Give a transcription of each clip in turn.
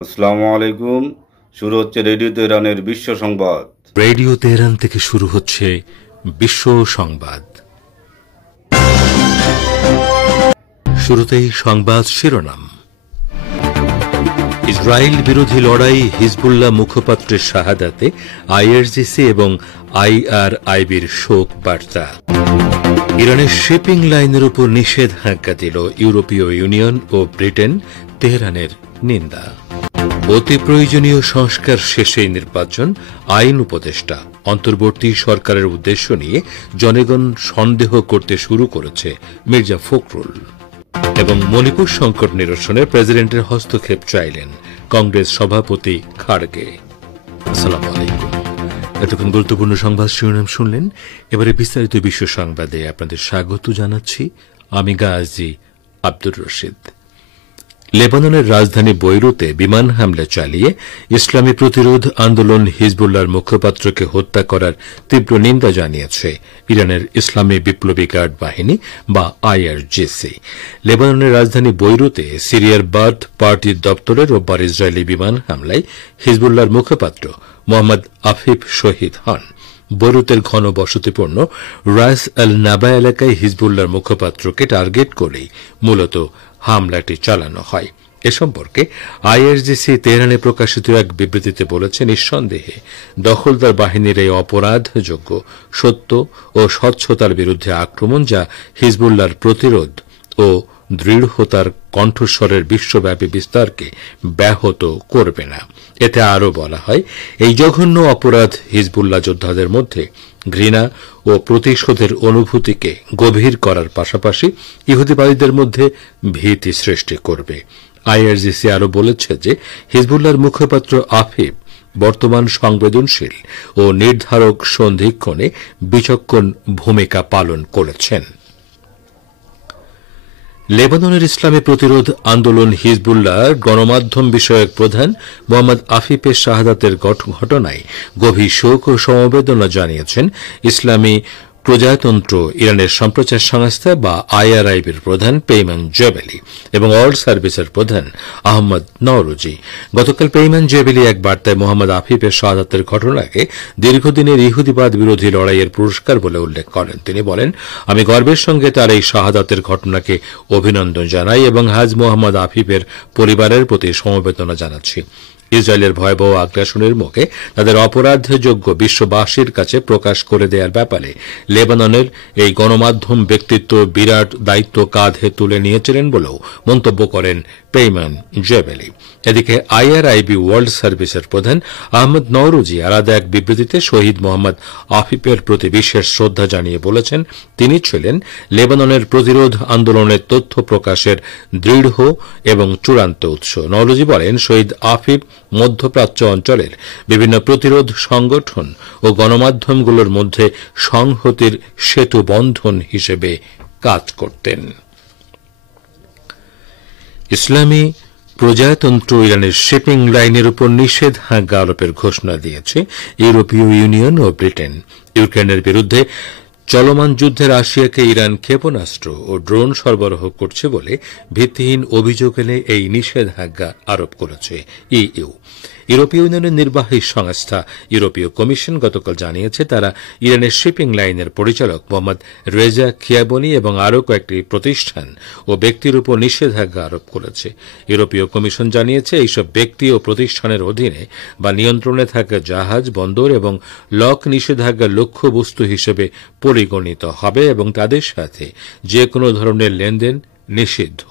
আসসালামু আলাইকুম। শুরু হচ্ছে রেডিও তেহরানের বিশ্ব সংবাদ। রেডিও তেহরান থেকে শুরু হচ্ছে বিশ্ব সংবাদ। শুরুতেই সংবাদ শিরোনাম। ইসরায়েল বিরোধী লড়াই, হিজবুল্লাহ মুখপাত্রের শাহাদাতে আইআরজিসি এবং আইআরআইবির শোক বার্তা। ইরানের শিপিং লাইনের উপর নিষেধাজ্ঞা দিল ইউরোপীয় ইউনিয়ন ও ব্রিটেন, তেহরানের নিন্দা। অতি প্রয়োজনীয় সংস্কার শেষেই নির্বাচন, আইন উপদেষ্টা। অন্তর্বর্তী সরকারের উদ্দেশ্য নিয়ে জনগণ সন্দেহ করতে শুরু করেছে মির্জা ফখরুল। এবং মণিপুর সংকট নিরসনে প্রেসিডেন্টের হস্তক্ষেপ চাইলেন কংগ্রেস সভাপতি খাড়গে। আসসালামু আলাইকুম। এতক্ষণ গুরুত্বপূর্ণ সংবাদ শিরোনাম শুনলেন। এবারে বিস্তারিত বিশ্ব সংবাদে আপনাদের স্বাগত জানাচ্ছি। আমি গাজী আব্দুর রশিদ। লেবাননের রাজধানী বৈরুতে বিমান হামলা চালিয়ে ইসলামী প্রতিরোধ আন্দোলন হিজবুল্লাহর মুখপাত্রকে হত্যা করার তীব্র নিন্দা জানিয়েছে ইরানের ইসলামী বিপ্লবী গার্ড বাহিনী বা আইআরজিসি। লেবাননের রাজধানী বৈরুতে সিরিয়ার বাথ পার্টির দপ্তরে রোববার ইসরায়েলি বিমান হামলায় হিজবুল্লাহর মুখপাত্র মোহাম্মদ আফিফ শহীদ হন। বৈরুতের ঘন বসতিপূর্ণ রাস আল নাবা এলাকায় হিজবুল্লাহর মুখপাত্রকে টার্গেট করেই মূলত হামলাটি চালানো হয়। এ সম্পর্কে আইআরজিসি তেহরানে প্রকাশিত এক বিবৃতিতে বলেছে, নিঃসন্দেহে দখলদার বাহিনীর এই অপরাধযোগ্য সত্য ও স্বচ্ছতার বিরুদ্ধে আক্রমণ, যা হিজবুল্লাহর প্রতিরোধ ও দৃঢ়তার কণ্ঠস্বরের বিশ্বব্যাপী বিস্তারকে ব্যাহত করবে না। এতে আরও বলা হয়, এই জঘন্য অপরাধ হিজবুল্লাহ যোদ্ধাদের মধ্যে ঘৃণা ও প্রতিশোধের অনুভূতিকে গভীর করার পাশাপাশি ইহুদিবাদীদের মধ্যে ভীতি সৃষ্টি করবে। আইআরজিসি আরও বলেছে যে হিজবুল্লাহর মুখপাত্র আফিফ বর্তমান সংবেদনশীল ও নির্ধারক সন্ধিক্ষণে বিচক্ষণ ভূমিকা পালন করেছেন। লেবাননের ইসলামী প্রতিরোধ আন্দোলন হিজবুল্লাহর গণমাধ্যম বিষয়ক প্রধান মোহাম্মদ আফিফের শাহাদাতের ঘটনায় গভীর শোক ও সমবেদনা জানিয়েছেন ইসলামী প্রজাতন্ত্র ইরানের সম্প্রচার সংস্থা বা আইআরআইবির প্রধান পেইমান জেবেলি এবং ওয়ার্ল্ড সার্ভিসের প্রধান আহমদ নওরোজি। গতকাল পেইমান জেবেলি এক বার্তায় মোহাম্মদ আফিফের শাহাদাতের ঘটনাকে দীর্ঘদিনের ইহুদিবাদ বিরোধী লড়াইয়ের পুরস্কার বলে উল্লেখ করেন। তিনি বলেন, আমি গর্বের সঙ্গে তার এই শাহাদাতের ঘটনাকে অভিনন্দন জানাই এবং হাজ মোহাম্মদ আফিফের পরিবারের প্রতি সমবেদনা জানাচ্ছি। ইসরায়েলের ভয়াবহ আগ্রাসনের মুখে তাদের অপরাধযোগ্য বিশ্ববাসীর কাছে প্রকাশ করে দেওয়ার ব্যাপারে লেবাননের এই গণমাধ্যম ব্যক্তিত্ব বিরাট দায়িত্ব কাঁধে তুলে নিয়েছিলেন বলেও মন্তব্য করেন পেইমান জেবেলি। এদিকে আইআরআইবি ওয়ার্ল্ড সার্ভিসের প্রধান আহমদ নওরোজি আলাদা এক বিবৃতিতে শহীদ মোহাম্মদ আফিফের প্রতি বিশেষ শ্রদ্ধা জানিয়ে বলেছেন, তিনি ছিলেন লেবাননের প্রতিরোধ আন্দোলনের তথ্য প্রকাশের দৃঢ় এবং চূড়ান্ত উৎস। নওরোজি বলেন, শহীদ আফিফ মধ্যপ্রাচ্য অঞ্চলের বিভিন্ন প্রতিরোধ সংগঠন ও গণমাধ্যমগুলোর মধ্যে সংহতির সেতু বন্ধন হিসেবে কাজ করতেন। ইসলামী প্রজাতন্ত্র ইরানের শিপিং লাইনের উপর নিষেধাজ্ঞা আরোপের ঘোষণা দিয়েছে ইউরোপীয় ইউনিয়ন ও ব্রিটেন। ইউক্রেনের বিরুদ্ধে চলমান যুদ্ধে রাশিয়াকে ইরান ক্ষেপণাস্ত্র ও ড্রোন সরবরাহ করছে বলে ভিত্তিহীন অভিযোগ এনে এই নিষেধাজ্ঞা আরোপ করেছে ইইউ। ইউরোপীয় ইউনিয়নের নির্বাহী সংস্থা ইউরোপীয় কমিশন গতকাল জানিয়েছে, তারা ইরানের শিপিং লাইনের পরিচালক মোহাম্মদ রেজা খিয়াবনি এবং আরও কয়েকটি প্রতিষ্ঠান ও ব্যক্তির উপর নিষেধাজ্ঞা আরোপ করেছে। ইউরোপীয় কমিশন জানিয়েছে, এইসব ব্যক্তি ও প্রতিষ্ঠানের অধীনে বা নিয়ন্ত্রণে থাকা জাহাজ, বন্দর এবং লক নিষেধাজ্ঞার লক্ষ্যবস্তু হিসেবে পরিগণিত হবে এবং তাদের সাথে যে কোনো ধরনের লেনদেন নিষিদ্ধ।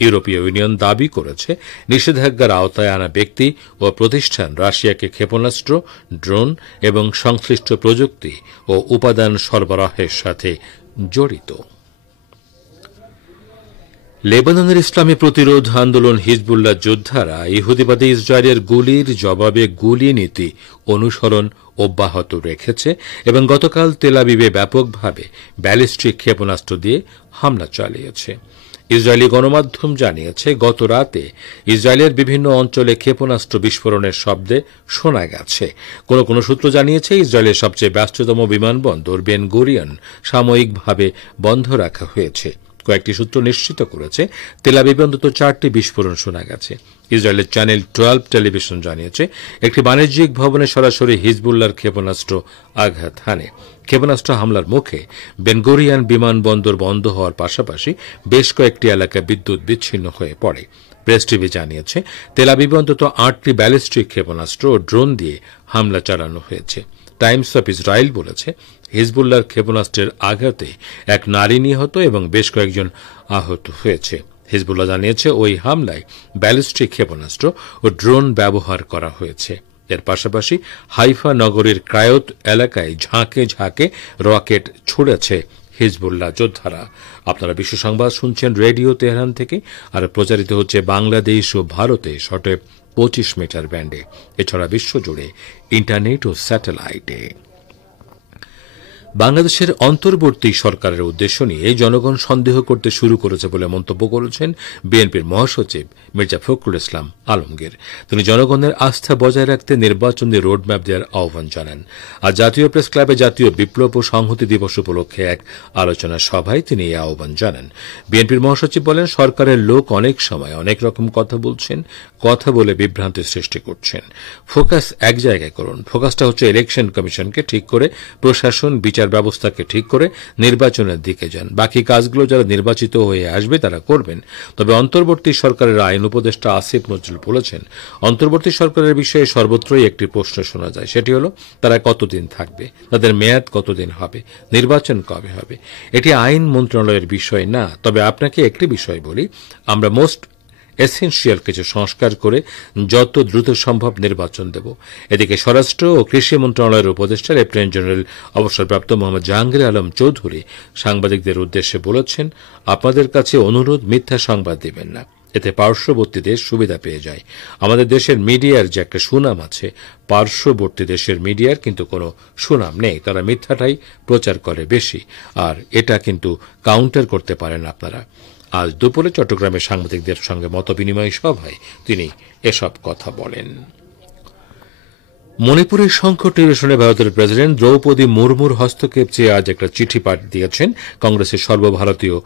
ইউরোপীয় ইউনিয়ন দাবি করেছে, নিষেধাজ্ঞার আওতায় আনা ব্যক্তি ও প্রতিষ্ঠান রাশিয়াকে ক্ষেপণাস্ত্র, ড্রোন এবং সংশ্লিষ্ট প্রযুক্তি ও উপাদান সরবরাহের সাথে জড়িত। লেবাননের ইসলামী প্রতিরোধ আন্দোলন হিজবুল্লাহ যোদ্ধারা ইহুদিবাদী ইসরায়েলের গুলির জবাবে গুলি নীতি অনুসরণ অব্যাহত রেখেছে এবং গতকাল তেল আবিবে ব্যাপকভাবে ব্যালিস্টিক ক্ষেপণাস্ত্র দিয়ে হামলা চালিয়েছে। ইসরায়েলি গণমাধ্যম জানিয়েছে, গত রাতে ইসরায়েলের বিভিন্ন অঞ্চলে ক্ষেপণাস্ত্র বিস্ফোরণের শব্দে শোনা গেছে। কোনো কোনো সূত্র জানিয়েছে, ইসরায়েলের সবচেয়ে ব্যস্ততম বিমানবন্দর বেন গুরিয়ন সাময়িকভাবে বন্ধ রাখা হয়েছে। কয়েকটি সূত্র নিশ্চিত করেছে তেল আবিবে অন্তত 4টি বিস্ফোরণ শোনা গেছে। ইসরায়েলের চ্যানেল 12 টেলিভিশন জানিয়েছে একটি বাণিজ্যিক ভবনে সরাসরি হিজবুল্লাহর ক্ষেপণাস্ত্র আঘাত হানে। ক্ষেপণাস্ত্র হামলার মুখে বেনগোরিয়ান বিমানবন্দর বন্ধ হওয়ার পাশাপাশি বেশ কয়েকটি এলাকায় বিদ্যুৎ বিচ্ছিন্ন হয়ে পড়ে। প্রেস টিভি জানিয়েছে তেল আবিবে অন্তত 8টি ব্যালিস্টিক ক্ষেপণাস্ত্র ও ড্রোন দিয়ে হামলা চালানো হয়েছে। টাইমস অফ ইসরায়েল বলেছে হিজবুল্লাহর ক্ষেপণাস্ত্রের আঘাতে এক নারী নিহত এবং বেশ কয়েকজন আহত হয়েছে। হিজবুল্লাহ জানিয়েছে ওই হামলায় ব্যালিস্টিক ক্ষেপণাস্ত্র ও ড্রোন ব্যবহার করা হয়েছে। এর পাশাপাশি হাইফা নগরীর ক্রায়ত এলাকায় ঝাঁকে ঝাঁকে রকেট ছুড়েছে হিজবুল্লাহ যোদ্ধারা। আপনারা বিশ্ব সংবাদ শুনছেন রেডিও তেহরান থেকে, আর প্রচারিত হচ্ছে বাংলাদেশ ও ভারতে শর্টওয়েভ 25 মিটার ব্যান্ডে, এছাড়া বিশ্বজুড়ে ইন্টারনেট ও স্যাটেলাইটে। বাংলাদেশের অন্তর্বর্তী সরকারের উদ্দেশ্য নিয়ে জনগণ সন্দেহ করতে শুরু করেছে বলে মন্তব্য করেছেন বিএনপির মহাসচিব মির্জা ফখরুল ইসলাম আলমগীর। তিনি জনগণের আস্থা বজায় রাখতে নির্বাচনী রোডম্যাপ দেওয়ার আহ্বান জানান। আর জাতীয় প্রেস ক্লাবে জাতীয় বিপ্লব ও সংহতি দিবস উপলক্ষে এক আলোচনা সভায় তিনি এই আহ্বান জানান। বিএনপির মহাসচিব বলেন, সরকারের লোক অনেক সময় অনেক রকম কথা বলছেন, কথা বলে বিভ্রান্তি সৃষ্টি করছেন। ফোকাস এক জায়গায় করুন। ফোকাসটা হচ্ছে ইলেকশন কমিশনকে ঠিক করে, প্রশাসন বিচার ব্যবস্থাকে ঠিক করে নির্বাচনের দিকে যান। বাকি কাজগুলো যারা নির্বাচিত হয়ে আসবে তারা করবেন। তবে অন্তর্বর্তী সরকারের আইন উপদেষ্টা আসিফ নজরুল বলেছেন, অন্তর্বর্তী সরকারের বিষয়ে সর্বত্রই একটি প্রশ্ন শোনা যায়, সেটি হলো তারা কতদিন থাকবে, তাদের মেয়াদ কতদিন হবে, নির্বাচন কবে হবে। এটি আইন মন্ত্রণালয়ের বিষয় না। তবে আপনাকে একটি বিষয় বলি, আমরা মোস্ট এসেনশিয়াল কিছু সংস্কার করে যত দ্রুত সম্ভব নির্বাচন দেব। এদিকে স্বরাষ্ট্র ও কৃষি মন্ত্রণালয়ের উপদেষ্টা লেফটেন্যান্ট জেনারেল অবসরপ্রাপ্ত মোহাম্মদ জাহাঙ্গীর আলম চৌধুরী সাংবাদিকদের উদ্দেশ্যে বলেছেন, আপনাদের কাছে অনুরোধ, মিথ্যা সংবাদ দিবেন না, এতে পার্শ্ববর্তী দেশ সুবিধা পেয়ে যায়। আমাদের দেশের মিডিয়ার যে একটা সুনাম আছে, পার্শ্ববর্তী দেশের মিডিয়ার কিন্তু কোনো সুনাম নেই। তারা মিথ্যাটাই প্রচার করে বেশি, আর এটা কিন্তু কাউন্টার করতে পারেন আপনারা। আজ দুপুরে চট্টগ্রামে সাংবাদিকদের সঙ্গে মতবিনিময় সভায় তিনি এসব কথা বলেন। মণিপুরের সংকট নিরসনে ভারতের প্রেসিডেন্ট দ্রৌপদী মুর্মুর হস্তক্ষেপ চেয়ে আজ একটা চিঠি পাঠ দিয়েছেন কংগ্রেসের সর্বভারতীয়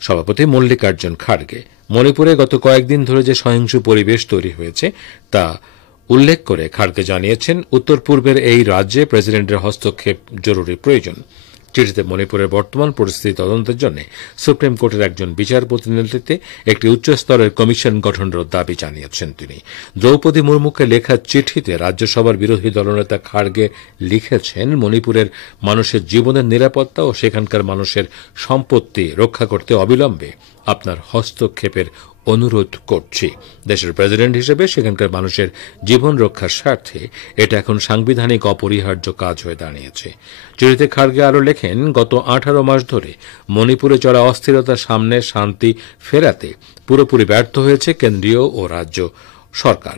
সভাপতি মল্লিকার্জুন খাড়গে। মণিপুরে গত কয়েকদিন ধরে যে সহিংস পরিবেশ তৈরি হয়েছে তা উল্লেখ করে খাড়গে জানিয়েছেন, উত্তর পূর্বের এই রাজ্যে প্রেসিডেন্টের হস্তক্ষেপ জরুরি প্রয়োজন। চিঠিতে মণিপুরের বর্তমান পরিস্থিতি তদন্তের জন্য সুপ্রিম কোর্টের একজন বিচারপতির নেতৃত্বে একটি উচ্চস্তরের কমিশন গঠনের দাবি জানিয়েছেন তিনি। দ্রৌপদী মুর্মুকে লেখা চিঠিতে রাজ্যসভার বিরোধী দলনেতা খাড়গে লিখেছেন, মণিপুরের মানুষের জীবনের নিরাপত্তা ও সেখানকার মানুষের সম্পত্তি রক্ষা করতে অবিলম্বে আপনার হস্তক্ষেপের অনুরোধ করছি। দেশের প্রেসিডেন্ট হিসেবে সেখানকার মানুষের জীবন রক্ষার স্বার্থে এটা এখন সাংবিধানিক অপরিহার্য কাজ হয়ে দাঁড়িয়েছে। চিঠিতে খাড়গে আরও লেখেন, গত 18 মাস ধরে মণিপুরে চলা অস্থিরতা সামনে শান্তি ফেরাতে পুরোপুরি ব্যর্থ হয়েছে কেন্দ্রীয় ও রাজ্য সরকার।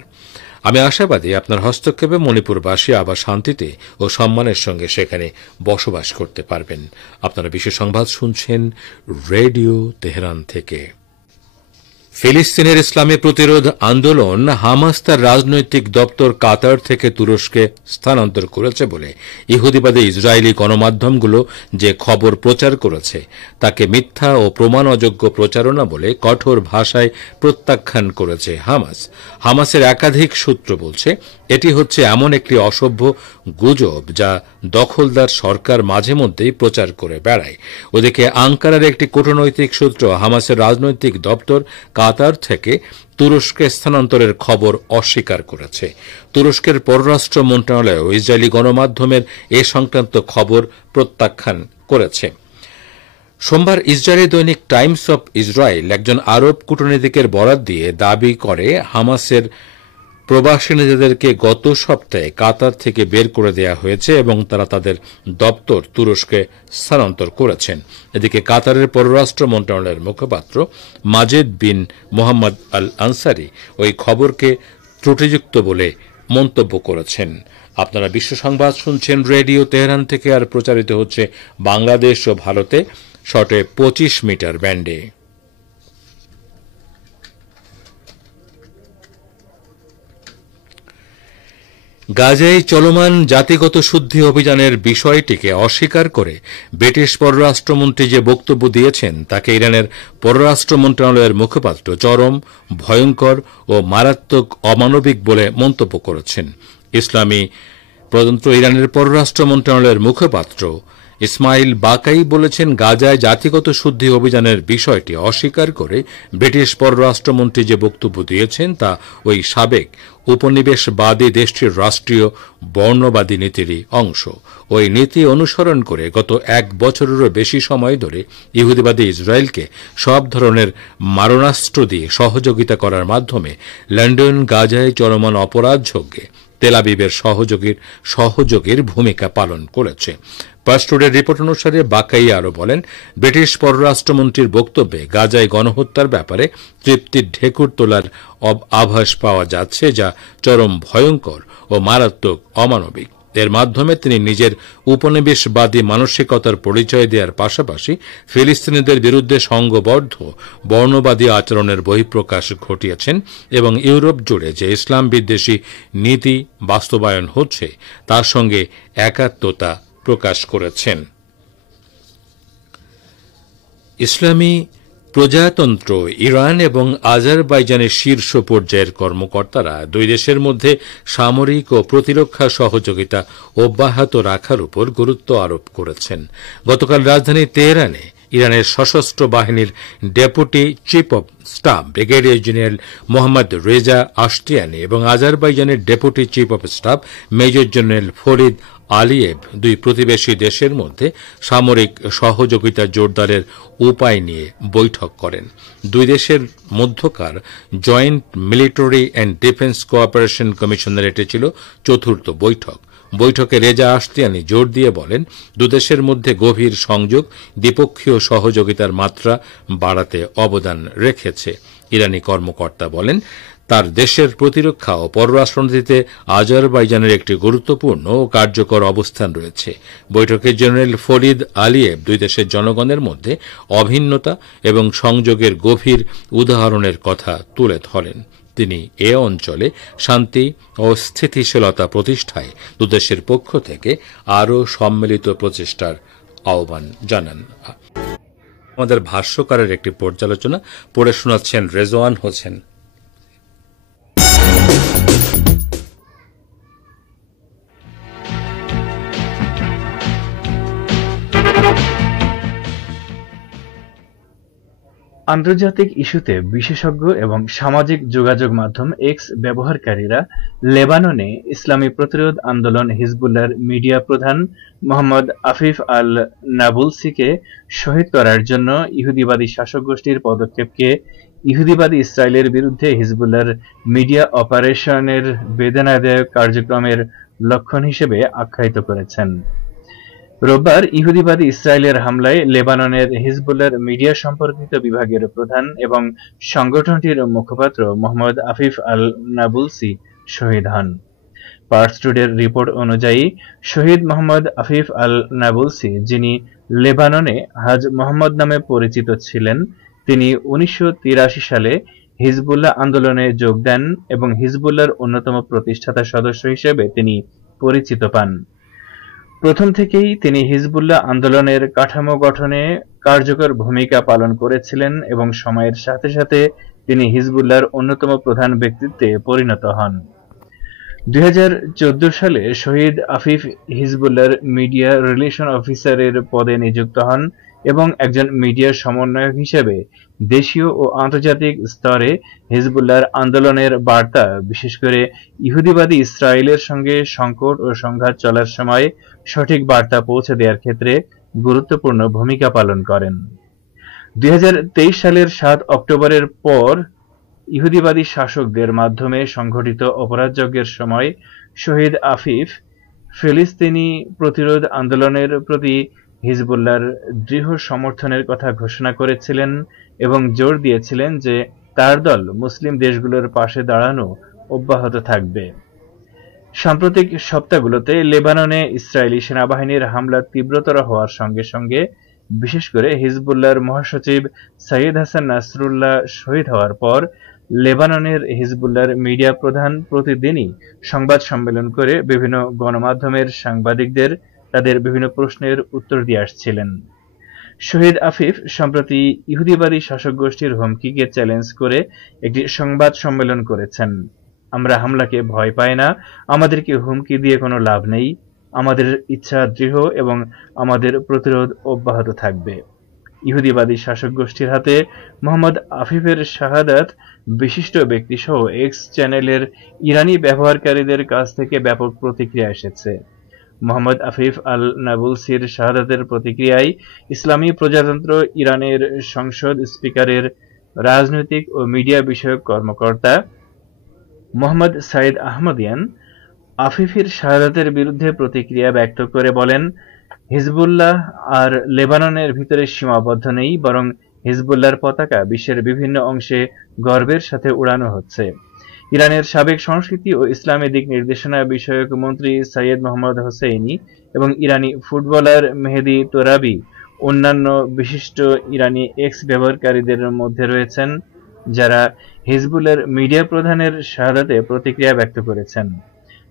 আমি আশাবাদী আপনার হস্তক্ষেপে মণিপুরবাসী আবার শান্তিতে ও সম্মানের সঙ্গে সেখানে বসবাস করতে পারবেন। আপনারা বিশ্ব সংবাদ শুনছেন রেডিও তেহরান থেকে। ফিলিস্তিনের ইসলামী প্রতিরোধ আন্দোলন হামাস তার রাজনৈতিক দপ্তর কাতার থেকে তুরস্কে স্থানান্তর করেছে বলে ইহুদিবাদী ইসরায়েলি গণমাধ্যমগুলো যে খবর প্রচার করেছে তাকে মিথ্যা ও প্রমাণ অযোগ্য প্রচারণা বলে কঠোর ভাষায় প্রত্যাখ্যান করেছে হামাস। হামাসের একাধিক সূত্র বলছে, এটি হচ্ছে এমন একটি অসভ্য গুজব যা দখলদার সরকার মাঝে মধ্যেই প্রচার করে বেড়ায়। ওদিকে আঙ্কারার একটি কূটনৈতিক সূত্র হামাসের রাজনৈতিক দপ্তর কাতার থেকে তুরস্কে স্থানান্তরের খবর অস্বীকার করেছে। তুরস্কের পররাষ্ট্র মন্ত্রণালয় ও ইসরায়েলি গণমাধ্যমের এ সংক্রান্ত খবর প্রত্যাখ্যান করেছে। সোমবার ইসরায়েলি দৈনিক টাইমস অফ ইসরায়েল একজন আরব কূটনীতিকের বরাত দিয়ে দাবি করে, হামাসের প্রবাসী নেতাদেরকে গত সপ্তাহে কাতার থেকে বের করে দেওয়া হয়েছে এবং তারা তাদের দপ্তর তুরস্কে স্থানান্তর করেছেন। এদিকে কাতারের পররাষ্ট্র মন্ত্রণালয়ের মুখপাত্র মাজেদ বিন মোহাম্মদ আল আনসারি ওই খবরকে ত্রুটিযুক্ত বলে মন্তব্য করেছেন। আপনারা বিশ্ব সংবাদ শুনছেন রেডিও তেহরান থেকে, আর প্রচারিত হচ্ছে বাংলাদেশ ও ভারতে শর্টওয়েভ 25 মিটার ব্যান্ডে। গাজায় চলমান জাতিগত শুদ্ধি অভিযানের বিষয়টিকে অস্বীকার করে ব্রিটিশ পররাষ্ট্রমন্ত্রী যে বক্তব্য দিয়েছেন তাকে ইরানের পররাষ্ট্র মন্ত্রণালয়ের মুখপাত্র চরম, ভয়ঙ্কর ও মারাত্মক অমানবিক বলে মন্তব্য করেছেন। ইসলামী প্রজাতন্ত্র ইরানের পররাষ্ট্র মন্ত্রণালয়ের মুখপাত্র ইসমাইল বাকাই বলেছেন, গাজায় জাতিগত শুদ্ধি অভিযানের বিষয়টি অস্বীকার করে ব্রিটিশ পররাষ্ট্রমন্ত্রী যে বক্তব্য দিয়েছেন তা ওই সাবেক উপনিবেশবাদী দেশটির রাষ্ট্রীয় বর্ণবাদী নীতিরই অংশ। ওই নীতি অনুসরণ করে গত 1 বছরেরও বেশি সময় ধরে ইহুদিবাদী ইসরায়েলকে সব ধরনের মারণাস্ত্র দিয়ে সহযোগিতা করার মাধ্যমে লন্ডন গাজায় চলমান অপরাধযজ্ঞে তেল আবিবের সহযোগের ভূমিকা পালন করেছে। পাস্টোরের রিপোর্ট অনুসারে বাকাই আরও বলেন, ব্রিটিশ পররাষ্ট্রমন্ত্রীর বক্তব্যে গাজায় গণহত্যার ব্যাপারে তৃপ্তির ঢেকুর তোলার আভাস পাওয়া যাচ্ছে, যা চরম ভয়ঙ্কর ও মারাত্মক অমানবিক। এর মাধ্যমে তিনি নিজের উপনিবেশবাদী মানসিকতার পরিচয় দেওয়ার পাশাপাশি ফিলিস্তিনিদের বিরুদ্ধে সংঘবদ্ধ বর্ণবাদী আচরণের বহিঃপ্রকাশ ঘটিয়েছেন এবং ইউরোপ জুড়ে যে ইসলাম বিদ্বেষী নীতি বাস্তবায়ন হচ্ছে তার সঙ্গে একাত্মতা প্রকাশ করেছেন। ইসলামী প্রজাতন্ত্র ইরান এবং আজারবাইজানের শীর্ষ পর্যায়ের কর্মকর্তারা দুই দেশের মধ্যে সামরিক ও প্রতিরক্ষা সহযোগিতা অব্যাহত রাখার উপর গুরুত্ব আরোপ করেছেন। গতকাল রাজধানী তেহরানে ইরানের সশস্ত্র বাহিনীর deputy chief of staff brigadier general Mohammad Reza Ashtiani এবং আজারবাইজানের deputy chief of staff major general Farid Aliyev দুই প্রতিবেশী দেশের মধ্যে সামরিক সহযোগিতা জোরদারের উপায় নিয়ে বৈঠক করেন। দুই দেশের মধ্যকার joint military and defence cooperation কমিশনের এটি ছিল চতুর্থ বৈঠক। বৈঠকে রেজা আশতিয়ানি জোর দিয়ে বলেন, দুদেশের মধ্যে গভীর সংযোগ দ্বিপক্ষীয় সহযোগিতার মাত্রা বাড়াতে অবদান রেখেছে। ইরানি কর্মকর্তা বলেন, তার দেশের প্রতিরক্ষা ও পররাষ্ট্রনীতিতে আজারবাইজানের একটি গুরুত্বপূর্ণ ও কার্যকর অবস্থান রয়েছে। বৈঠকে জেনারেল ফরিদ আলিয়েভ দুই দেশের জনগণের মধ্যে অভিন্নতা এবং সংযোগের গভীর উদাহরণের কথা তুলে ধরেন। তিনি এ অঞ্চলে শান্তি ও স্থিতিশীলতা প্রতিষ্ঠায় দুদেশের পক্ষ থেকে আরও সম্মিলিত প্রচেষ্টার আহ্বান জানান। আমাদের ভাষ্যকারের একটি পর্যালোচনা পড়ে শোনাচ্ছেন রেজওয়ান হোসেন। আন্তর্জাতিক ইস্যুতে বিশেষজ্ঞ এবং সামাজিক যোগাযোগ মাধ্যম এক্স ব্যবহারকারীরা লেবাননে ইসলামী প্রতিরোধ আন্দোলন হিজবুল্লাহর মিডিয়া প্রধান মোহাম্মদ আফিফ আল নাবুলসিকে শহীদ করার জন্য ইহুদিবাদী শাসক গোষ্ঠীর পদক্ষেপকে ইহুদিবাদী ইসরায়েলের বিরুদ্ধে হিজবুল্লাহর মিডিয়া অপারেশনের বেদনাদায়ক কার্যক্রমের লক্ষণ হিসেবে আখ্যায়িত করেছেন। রোববার ইহুদিবাদী ইসরায়েলের হামলায় লেবাননের হিজবুল্লাহর মিডিয়া সম্পর্কিত বিভাগের প্রধান এবং সংগঠনটির মুখপাত্র মোহাম্মদ আফিফ আল নাবুলসি শহীদ হন। পার্স টুডের রিপোর্ট অনুযায়ী শহীদ মোহাম্মদ আফিফ আল নাবুলসি, যিনি লেবাননে হাজ মোহাম্মদ নামে পরিচিত ছিলেন, তিনি 1983 সালে হিজবুল্লাহ আন্দোলনে যোগ দেন এবং হিজবুল্লাহর অন্যতম প্রতিষ্ঠাতা সদস্য হিসেবে তিনি পরিচিত পান। প্রথম থেকেই তিনি হিজবুল্লাহ আন্দোলনের কাঠামো গঠনে কার্যকর ভূমিকা পালন করেছিলেন এবং সময়ের সাথে সাথে তিনি হিজবুল্লাহর অন্যতম প্রধান ব্যক্তিত্বে পরিণত হন। 2014 সালে শহীদ আফিফ হিজবুল্লাহর মিডিয়া রিলেশন অফিসারের পদে নিযুক্ত হন এবং একজন মিডিয়া সমন্বয়ক হিসেবে দেশীয় ও আন্তর্জাতিক স্তরে হিজবুল্লাহর আন্দোলনের বার্তা, বিশেষ করে ইহুদিবাদী ইসরায়েলের সঙ্গে সংকট ও সংঘাত চলার সময় সঠিক বার্তা পৌঁছে দেওয়ার ক্ষেত্রে গুরুত্বপূর্ণ ভূমিকা পালন করেন। 2023 সালের 7 অক্টোবরের পর ইহুদিবাদী শাসকদের মাধ্যমে সংঘটিত অপরাধযজ্ঞের সময় শহীদ আফিফ ফিলিস্তিনি প্রতিরোধ আন্দোলনের প্রতি হিজবুল্লাহর দৃঢ় সমর্থনের কথা ঘোষণা করেছিলেন এবং জোর দিয়েছিলেন যে তার দল মুসলিম দেশগুলোর পাশে দাঁড়ানো অব্যাহত থাকবে। সাম্প্রতিক সপ্তাহগুলোতে লেবাননে ইসরায়েলি সেনাবাহিনীর হামলা তীব্রতর হওয়ার সঙ্গে সঙ্গে, বিশেষ করে হিজবুল্লাহর মহাসচিব সৈয়দ হাসান নাসরুল্লাহ শহীদ হওয়ার পর লেবাননের হিজবুল্লাহর মিডিয়া প্রধান প্রতিদিনই সংবাদ সম্মেলন করে বিভিন্ন গণমাধ্যমের সাংবাদিকদের তাদের বিভিন্ন প্রশ্নের উত্তর দিয়ে আসছিলেন। শহীদ আফিফ সম্প্রতি ইহুদিবাদী শাসক গোষ্ঠীর হুমকিকে চ্যালেঞ্জ করে একটি সংবাদ সম্মেলন করেছেন। আমরা হামলাকে ভয় পাই না, আমাদেরকে হুমকি দিয়ে কোনো লাভ নেই, আমাদের ইচ্ছা দৃঢ় এবং আমাদের প্রতিরোধ অব্যাহত থাকবে। ইহুদিবাদী শাসক গোষ্ঠীর হাতে মোহাম্মদ আফিফের শাহাদাত বিশিষ্ট ব্যক্তিসহ এক্স চ্যানেলের ইরানি ব্যবহারকারীদের কাছ থেকে ব্যাপক প্রতিক্রিয়া এসেছে। মোহাম্মদ আফিফ আল নাবুলসির শাহাদাতের প্রতিক্রিয়ায় ইসলামী প্রজাতন্ত্র ইরানের সংসদ স্পিকারের রাজনৈতিক ও মিডিয়া বিষয়ক কর্মকর্তা মোহাম্মদ সাইদ আহমদিয়ান আফিফের শাহাদাতের বিরুদ্ধে প্রতিক্রিয়া ব্যক্ত করে বলেন, হিজবুল্লাহ আর লেবাননের ভিতরে সীমাবদ্ধ নেই, বরং হিজবুল্লাহর পতাকা বিশ্বের বিভিন্ন অংশে গর্বের সাথে উড়ানো হচ্ছে। ইরানের সাবেক সংস্কৃতি ও ইসলামী দিক নির্দেশনা বিষয়ক মন্ত্রী সৈয়দ মোহাম্মদ হোসেইনি এবং ইরানি ফুটবলার মেহেদি তোরাবি অন্যান্য বিশিষ্ট ইরানি এক্স ব্যবহারকারীদের মধ্যে রয়েছেন, যারা হিজবুল্লাহর মিডিয়া প্রধানের শাহাদাতে প্রতিক্রিয়া ব্যক্ত করেছেন।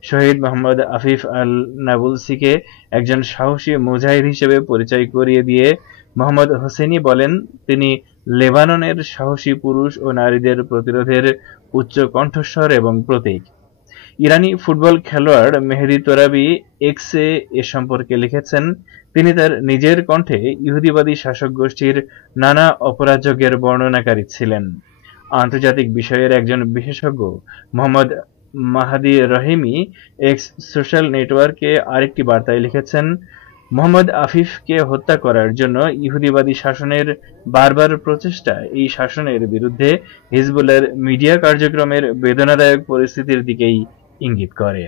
শহীদ মোহাম্মদ আফিফ আল নাবুলসিকে একজন সাহসী মুজাহিদ হিসেবে পরিচয় করিয়ে দিয়ে মোহাম্মদ হোসেনি বলেন, তিনি লেবাননের সাহসী পুরুষ ও নারীদের প্রতিরোধের উচ্চ কণ্ঠস্বর এবং প্রতীক। ইরানি ফুটবল খেলোয়াড় মেহেদি তোরাবি এক্সে এ সম্পর্কে লিখেছেন, তিনি তার নিজের কণ্ঠে ইহুদিবাদী শাসক গোষ্ঠীর নানা অপরাজকের বর্ণনাকারী ছিলেন। আন্তর্জাতিক বিষয়ের একজন বিশেষজ্ঞ মোহাম্মদ মাহাদি রহিমি এক্স সোশ্যাল নেটওয়ার্কে আরেকটি বার্তায় লিখেছেন, মোহাম্মদ আফিফকে হত্যা করার জন্য ইহুদিবাদী শাসনের বারবার প্রচেষ্টা এই শাসনের বিরুদ্ধে হিজবুল্লাহর মিডিয়া কার্যক্রমের বেদনাদায়ক পরিস্থিতির দিকেই ইঙ্গিত করে।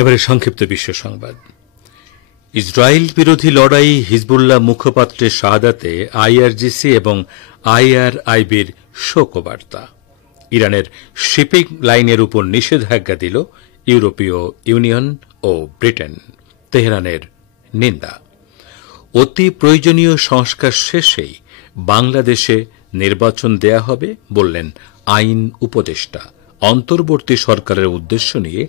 এবারে সংক্ষিপ্ত বিশ্ব সংবাদ। ইসরায়েল বিরোধী লড়াই হিজবুল্লাহ মুখপাত্রের শাহাদাতে আইআরজিসি এবং আইআরআইবির শোকবার্তা। ইরানের শিপিং লাইনের উপর নিষেধাজ্ঞা দিল ইউরোপীয় ইউনিয়ন ও ব্রিটেন। তেহরানের নিন্দা। অতি প্রয়োজনীয় সংস্কার শেষেই বাংলাদেশে নির্বাচন দেয়া হবে বললেন আইন উপদেষ্টা। অন্তর্বর্তী সরকারের উদ্দেশ্য নিয়ে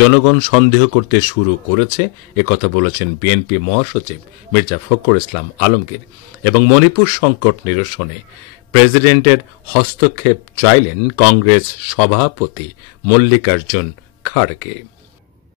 জনগণ সন্দেহ করতে শুরু করেছে, একথা বলেছেন বিএনপি মহাসচিব মির্জা ফখরুল ইসলাম আলমগীর। এবং মণিপুর সংকট নিরসনে প্রেসিডেন্টের হস্তক্ষেপ চাইলেন কংগ্রেস সভাপতি মল্লিকার্জুন খাড়গে।